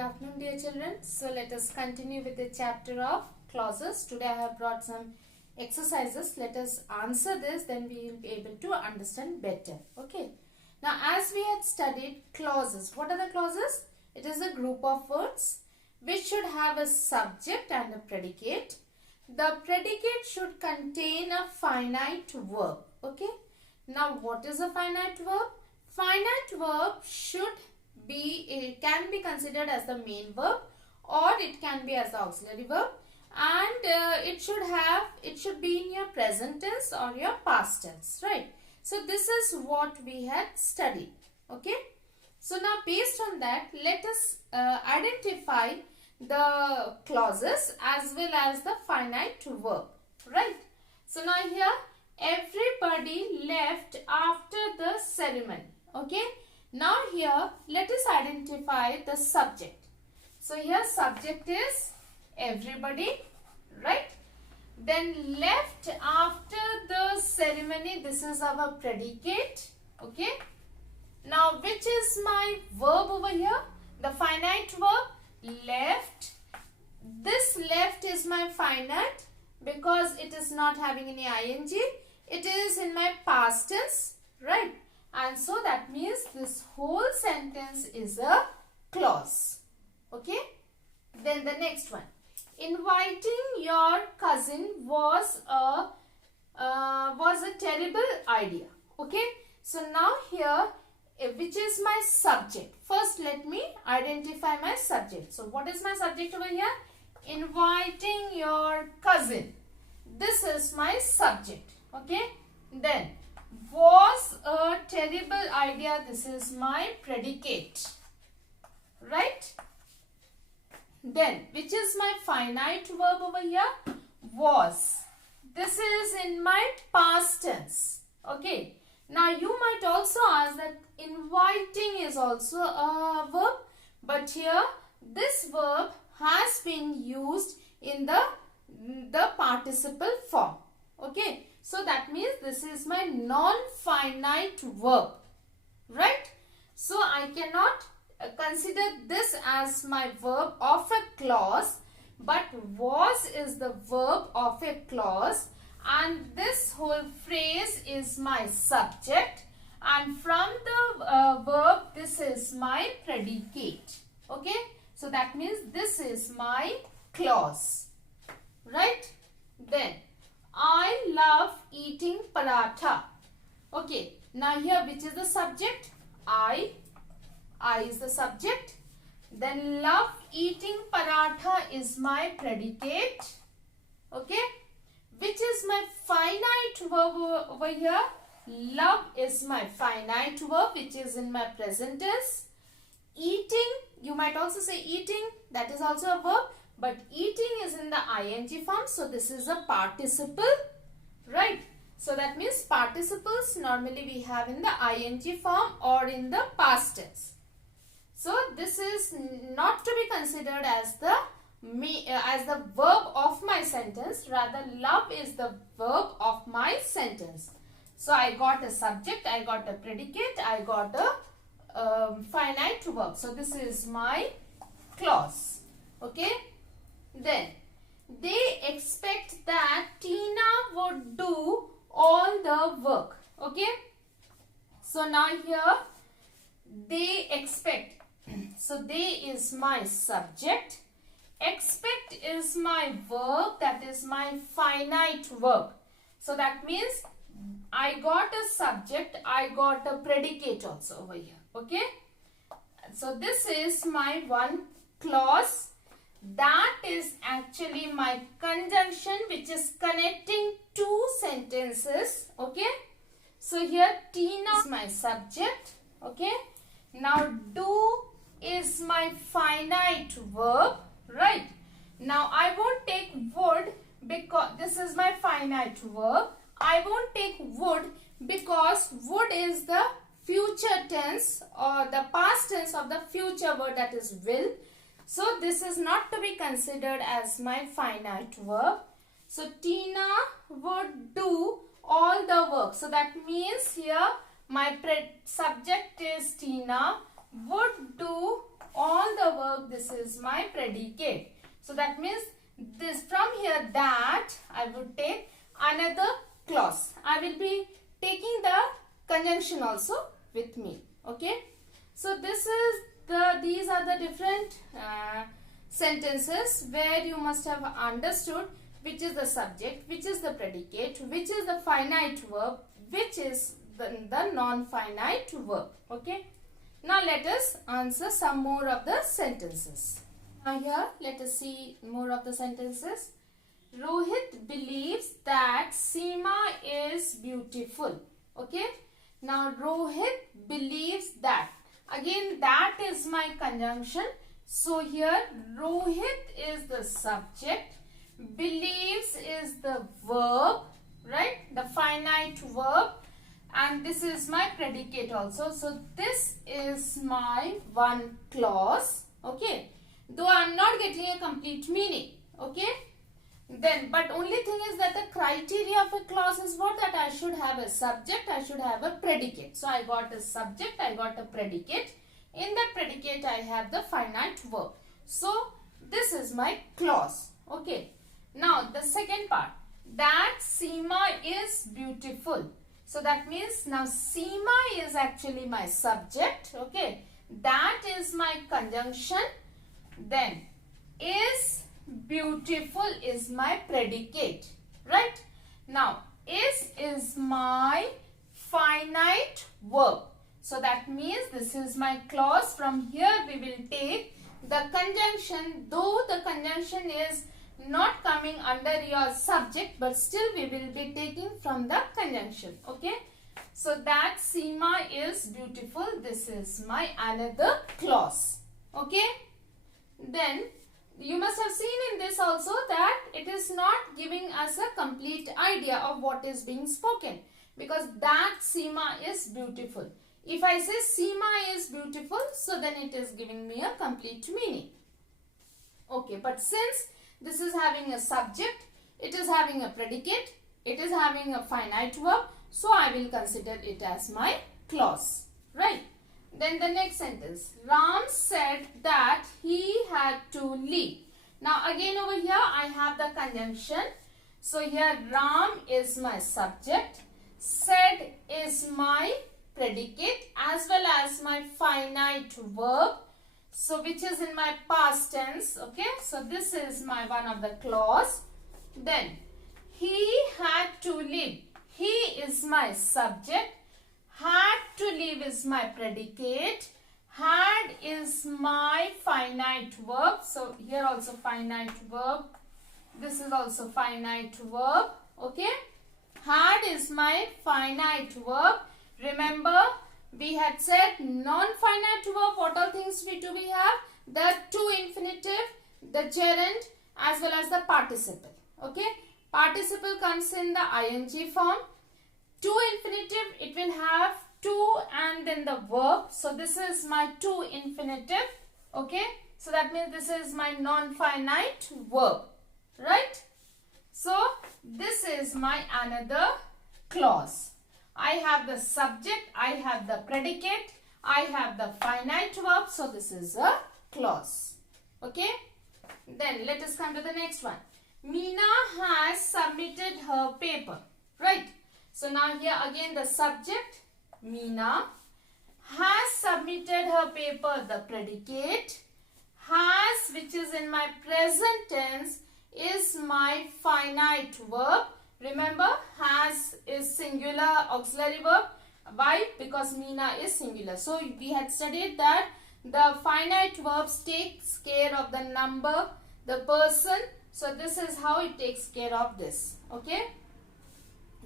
afternoon, dear children. So let us continue with the chapter of clauses. Today I have brought some exercises. Let us answer this, then we will be able to understand better. Okay. Now as we had studied clauses, what are the clauses? It is a group of words which should have a subject and a predicate. The predicate should contain a finite verb. Okay. Now what is a finite verb? Finite verb it can be considered as the main verb or it can be as the auxiliary verb, and it should be in your present tense or your past tense, right? So this is what we had studied. Okay. So now based on that, let us identify the clauses as well as the finite verb, right? So now here everybody left after the ceremony. Okay. Now here let us identify the subject. So here subject is everybody, right? Then left after the ceremony, this is our predicate. Okay. Now which is my verb over here? The finite verb left. This left is my finite because it is not having any ing. It is in my past tense, right? And so that means this whole sentence is a clause. Okay. Then the next one. Inviting your cousin was a terrible idea. Okay. So now here, which is my subject? First let me identify my subject. So what is my subject over here? Inviting your cousin. This is my subject. Okay. Then was a terrible idea. This is my predicate, right? Then which is my finite verb over here? Was. This is in my past tense. Okay. Now you might also ask that inviting is also a verb, but here this verb has been used in the participle form. Okay. So that means this is my non-finite verb, right? So I cannot consider this as my verb of a clause, but was is the verb of a clause, and this whole phrase is my subject, and from the verb this is my predicate. Okay. So that means this is my clause, right? Then I love eating paratha. Okay. Now here which is the subject? I is the subject. Then love eating paratha is my predicate. Okay. Which is my finite verb over here? Love is my finite verb which is in my present tense. Eating, you might also say eating, that is also a verb. But eating is in the ing form, so this is a participle, right? So that means participles normally we have in the ing form or in the past tense. So this is not to be considered as the verb of my sentence. Rather, love is the verb of my sentence. So I got a subject, I got a predicate, I got a finite verb. So this is my clause. Okay. Then they expect that Tina would do all the work. Okay. So now here they expect. So they is my subject. Expect is my verb, that is my finite verb. So that means I got a subject, I got a predicate also over here. Okay. So this is my one clause. That is actually my conjunction which is connecting two sentences. Okay. So here Tina is my subject. Okay. Now do is my finite verb. Right. Now I won't take would because this is my finite verb. I won't take would because would is the future tense or the past tense of the future word, that is will. So this is not to be considered as my finite verb. So Tina would do all the work. So that means here my subject is Tina would do all the work, this is my predicate. So that means this from here that I would take another clause. I will be taking the conjunction also with me. Okay. So these are the different sentences where you must have understood which is the subject, which is the predicate, which is the finite verb, which is the non-finite verb. Okay. Now let us answer some more of the sentences. Now here let us see more of the sentences. Rohit believes that Seema is beautiful. Okay. Now Rohit believes that. Again that is my conjunction. So here Rohit is the subject. Believes is the verb. Right. The finite verb. And this is my predicate also. So this is my one clause. Okay. Though I am not getting a complete meaning. Okay. Then, but only thing is that the criteria of a clause is what? That I should have a subject, I should have a predicate. So I got a subject, I got a predicate. In that predicate, I have the finite verb. So this is my clause. Okay. Now the second part. That Seema is beautiful. So that means now Seema is actually my subject. Okay. That is my conjunction. Then is beautiful is my predicate. Right. Now is my finite verb. So that means this is my clause. From here we will take the conjunction. Though the conjunction is not coming under your subject, but still we will be taking from the conjunction. Okay. So that Seema is beautiful. This is my another clause. Okay. Then you must have seen in this also that it is not giving us a complete idea of what is being spoken. Because that Seema is beautiful. If I say Seema is beautiful, so then it is giving me a complete meaning. Okay. But since this is having a subject, it is having a predicate, it is having a finite verb. So I will consider it as my clause. Right. Then the next sentence. Ram said that he had to leave. Now again over here I have the conjunction. So here Ram is my subject. Said is my predicate as well as my finite verb. So which is in my past tense. Okay. So this is my one of the clause. Then he had to leave. He is my subject. Had to leave is my predicate. Had is my finite verb. So here also finite verb. This is also finite verb. Okay. Had is my finite verb. Remember we had said non-finite verb. What all things we have? The to infinitive, the gerund as well as the participle. Okay. Participle comes in the ing form. To infinitive, it will have to and then the verb. So this is my to infinitive. Okay. So that means this is my non-finite verb. Right. So this is my another clause. I have the subject, I have the predicate, I have the finite verb. So this is a clause. Okay. Then let us come to the next one. Meena has submitted her paper. Right. So now here again the subject, Meena, has submitted her paper, the predicate. Has, which is in my present tense, is my finite verb. Remember, has is singular auxiliary verb. Why? Because Meena is singular. So we had studied that the finite verbs takes care of the number, the person. So this is how it takes care of this. Okay.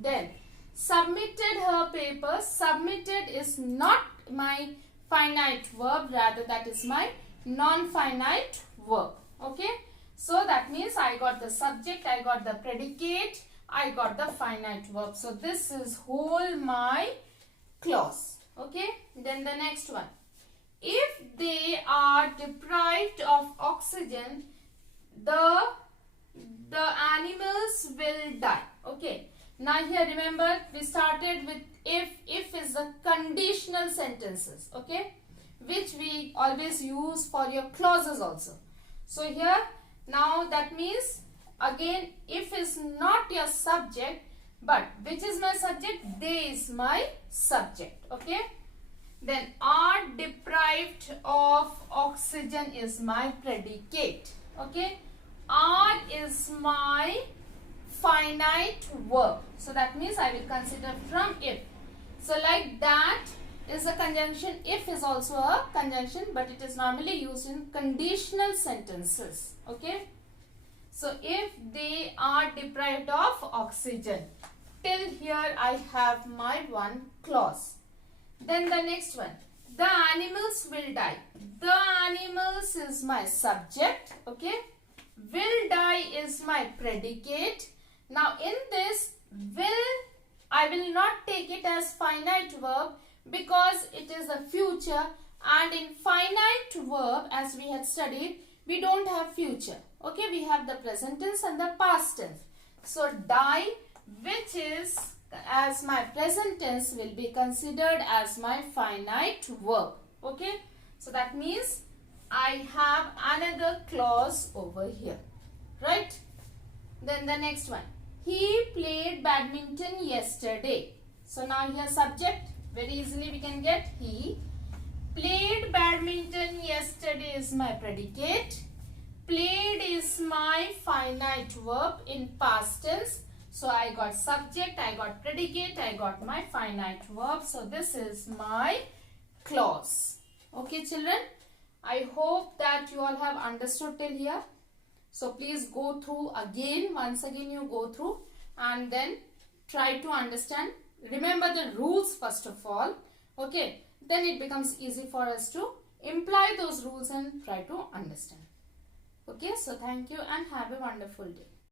Then submitted her paper. Submitted is not my finite verb, rather that is my non-finite verb. Okay. So that means I got the subject, I got the predicate, I got the finite verb. So this is whole my clause. Okay. Then the next one. If they are deprived of oxygen, the animals will die. Okay. Now here remember we started with if is the conditional sentences. Okay. which we always use for your clauses also. So here, now that means again if is not your subject, but which is my subject? They is my subject. Okay. Then are deprived of oxygen is my predicate. Okay. Are is my finite verb. So that means I will consider from if. So like that is a conjunction. If is also a conjunction, but it is normally used in conditional sentences. Okay. So if they are deprived of oxygen. Till here I have my one clause. Then the next one. The animals will die. The animals is my subject. Okay. Will die is my predicate. Now in this will, I will not take it as finite verb because it is a future, and in finite verb as we had studied, we don't have future. Okay, we have the present tense and the past tense. So die, which is as my present tense, will be considered as my finite verb. Okay, so that means I have another clause over here, right? Then the next one. He played badminton yesterday. So now here subject, very easily we can get he. Played badminton yesterday is my predicate. Played is my finite verb in past tense. So I got subject, I got predicate, I got my finite verb. So this is my clause. Okay children, I hope that you all have understood till here. So please go through again, once again you go through and then try to understand. Remember the rules first of all. Okay, then it becomes easy for us to imply those rules and try to understand. Okay, so thank you and have a wonderful day.